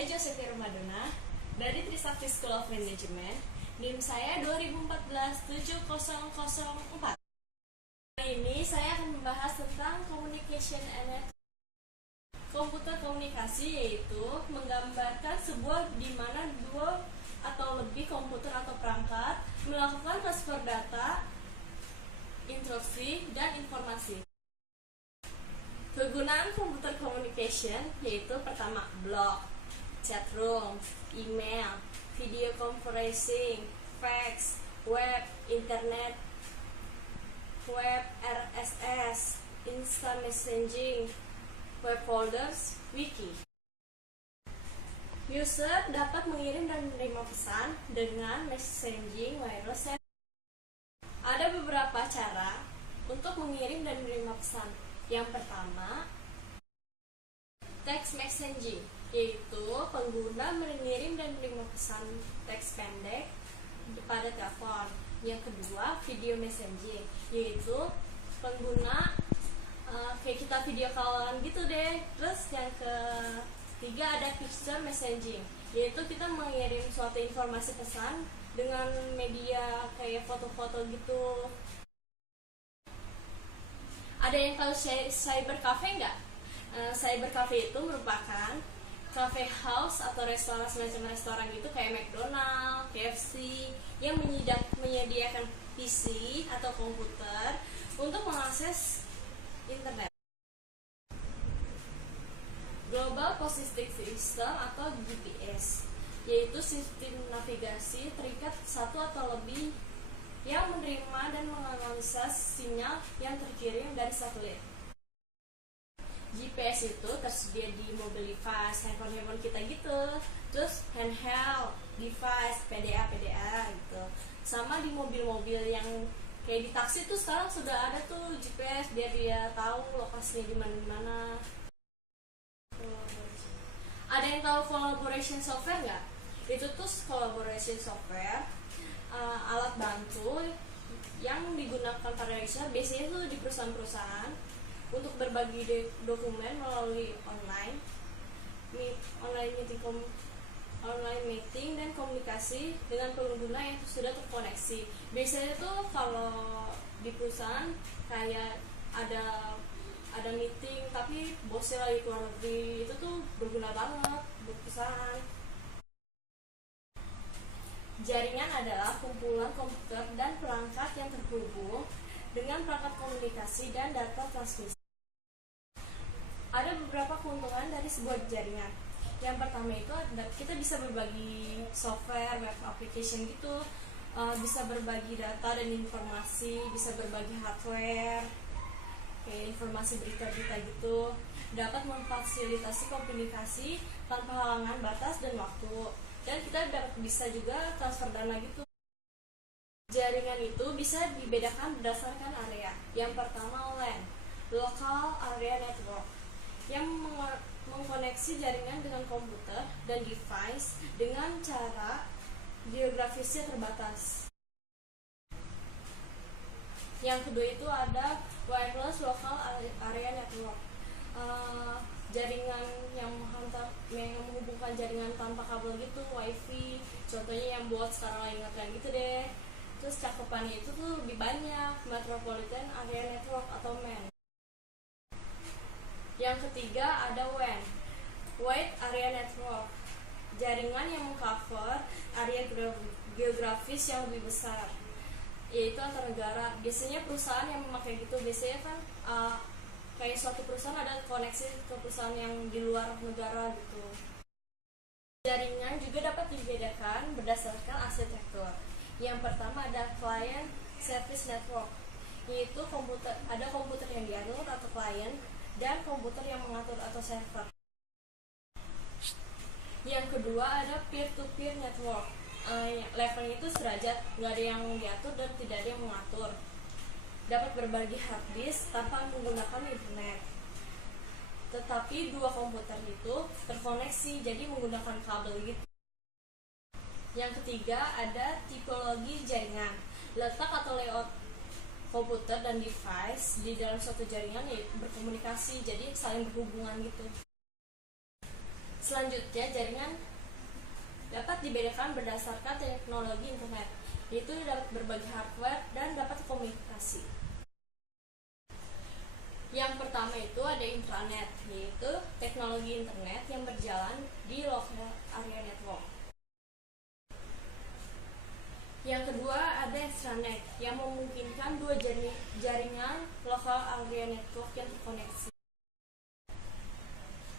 Saya Josephine Madonna dari Trisakti School of Management. NIM saya 2014-7004. Kali ini saya akan membahas tentang Communication and komputer komunikasi, yaitu menggambarkan sebuah di mana dua atau lebih komputer atau perangkat melakukan transfer data, instruksi, dan informasi. Kegunaan komputer communication yaitu pertama blog, chat room, email, video conferencing, fax, web, internet, web RSS, instant messaging, web folders, wiki. User dapat mengirim dan menerima pesan dengan messaging wireless. Ada beberapa cara untuk mengirim dan menerima pesan. Yang pertama, text messaging, yaitu pengguna mengirim dan menerima pesan teks pendek pada telepon. Yang kedua, video messaging, yaitu pengguna kayak kita video callan gitu deh. Terus yang ketiga ada picture messaging, yaitu kita mengirim suatu informasi pesan dengan media kayak foto-foto gitu. Ada yang tahu cyber cafe nggak? Cyber cafe itu merupakan cafe house atau restoran semacam restoran gitu kayak McDonald, KFC yang menyediakan PC atau komputer untuk mengakses internet. Global Positioning System atau GPS, yaitu sistem navigasi terikat satu atau lebih yang menerima dan menganalisa sinyal yang terkirim dari satelit. GPS itu tersedia di mobil device, handphone kita gitu, terus handheld device, PDA gitu. Sama di mobil-mobil yang kayak di taksi tuh sekarang sudah ada tuh GPS biar dia tahu lokasinya di mana-mana. Ada yang tahu collaboration software nggak? Itu tuh collaboration software, alat bantu yang digunakan pada Indonesia biasanya tuh di perusahaan-perusahaan untuk berbagi dokumen melalui online meeting dan komunikasi dengan pengguna yang sudah terkoneksi. Biasanya tuh kalau di perusahaan kayak ada meeting tapi bosnya lagi keluar negeri, itu tuh berguna banget buat perusahaan. Jaringan adalah kumpulan komputer dan perangkat yang terhubung dengan perangkat komunikasi dan data transmisi. Ada beberapa keuntungan dari sebuah jaringan. Yang pertama itu kita bisa berbagi software, web application gitu, bisa berbagi data dan informasi, bisa berbagi hardware, kayak informasi berita-berita gitu, dapat memfasilitasi komunikasi tanpa halangan batas dan waktu, dan kita bisa juga transfer dana gitu. Jaringan itu bisa dibedakan berdasarkan area. Yang pertama LAN, Local Area Network, yang mengkoneksi jaringan dengan komputer dan device dengan cara geografisnya terbatas. Yang kedua itu ada Wireless Local Area Network, jaringan yang menghubungkan jaringan tanpa kabel gitu, wifi, contohnya yang buat sekarang lagi ngetren gitu deh. Terus cakupannya itu tuh lebih banyak, Metropolitan Area Network atau MAN. Yang ketiga ada WAN, Wide Area Network, jaringan yang mengcover area geografis yang lebih besar, yaitu antar negara. Biasanya perusahaan yang memakai gitu, biasanya kan kayak suatu perusahaan ada koneksi ke perusahaan yang di luar negara gitu. Jaringan juga dapat dibedakan berdasarkan arsitektur. Yang pertama ada Client Service Network, yaitu ada komputer yang dianut atau client dan komputer yang mengatur atau server. Yang kedua ada peer-to-peer network, levelnya itu sederajat, nggak ada yang diatur dan tidak ada yang mengatur. Dapat berbagi hard disk tanpa menggunakan internet. Tetapi dua komputer itu terkoneksi, jadi menggunakan kabel gitu. Yang ketiga ada tipologi jaringan, letak atau layout komputer dan device di dalam suatu jaringan berkomunikasi, jadi saling berhubungan gitu. Selanjutnya, jaringan dapat dibedakan berdasarkan teknologi internet, yaitu dapat berbagai hardware dan dapat komunikasi. Yang pertama itu ada intranet, yaitu teknologi internet yang berjalan di local area network. Yang kedua ada extranet, yang memungkinkan dua jaringan local area network yang terkoneksi.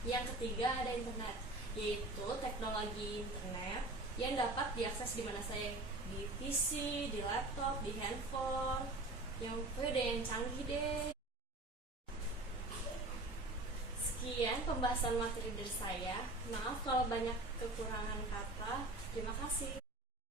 Yang ketiga ada internet, yaitu teknologi internet yang dapat diakses di mana saja, di PC, di laptop, di handphone, yang udah yang canggih deh. Sekian pembahasan materi dari saya. Maaf kalau banyak kekurangan kata. Terima kasih.